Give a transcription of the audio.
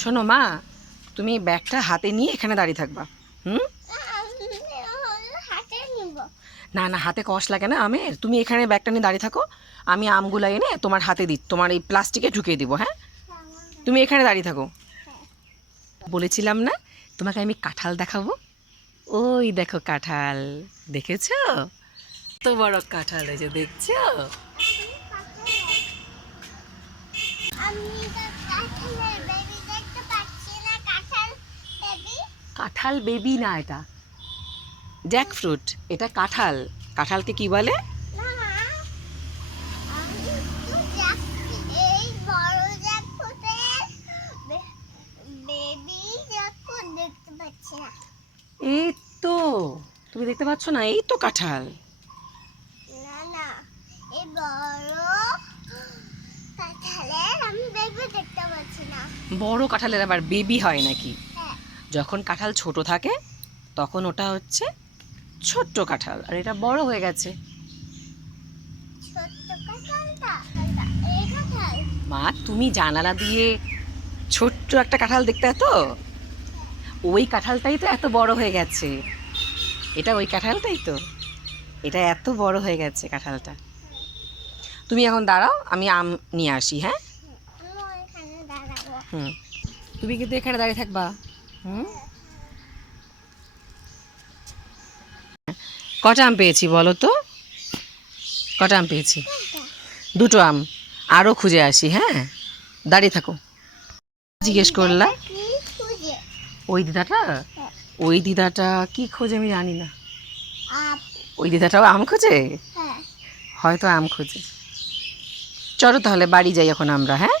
শোনো মা, তুমি ব্যাগটা হাতে নিয়ে এখানে দাঁড়িয়ে থাকবা। হুম? না না, হাতে কষ লাগে না আমের। তুমি এখানে ব্যাগটা নিয়ে দাঁড়িয়ে থাকো, আমি আমগুলো এনে তোমার হাতে দিই, তোমার এই প্লাস্টিকে ঢুকিয়ে দিব। হ্যাঁ, তুমি এখানে দাঁড়িয়ে থাকো। বলেছিলাম না তোমাকে আমি কাঁঠাল দেখাবো? ওই দেখো কাঁঠাল, দেখেছো? তো বড় কাঁঠাল, এই যে দেখছো? কাঁঠাল বেবি না, এটা জ্যাক ফ্রুট, এটা কাঁঠাল। কাঁঠালকে কি বলে? এই তো, তুমি দেখতে পাচ্ছ না? এই তো কাঁঠাল। বড় কাঁঠালের আবার বেবি হয় নাকি? যখন কাঁঠাল ছোট থাকে তখন ওটা হচ্ছে ছোট্ট কাঁঠাল, আর এটা বড় হয়ে গেছে। মা, তুমি জানালা দিয়ে ছোট্ট একটা কাঁঠাল দেখতে, তো ওই কাঁঠালটাই তো এত বড় হয়ে গেছে। এটা ওই কাঁঠালটাই তো, এটা এত বড় হয়ে গেছে কাঁঠালটা। তুমি এখন দাঁড়াও, আমি আম নিয়ে আসি। হ্যাঁ, হুম, তুমি কিন্তু এখানে দাঁড়িয়ে থাকবা। হুম, কটা আম পেয়েছি বলো তো? কটা আম পেয়েছি? দুটো আম। আরও খুঁজে আসি। হ্যাঁ, দাঁড়িয়ে থাকো। জিজ্ঞেস করলা ওই দিদাটা? ওই দিদাটা কি খোঁজে আমি জানি না। ওই দিদাটাও আম খোঁজে, হয়তো আম খোঁজে। চলো তাহলে বাড়ি যাই এখন আমরা। হ্যাঁ।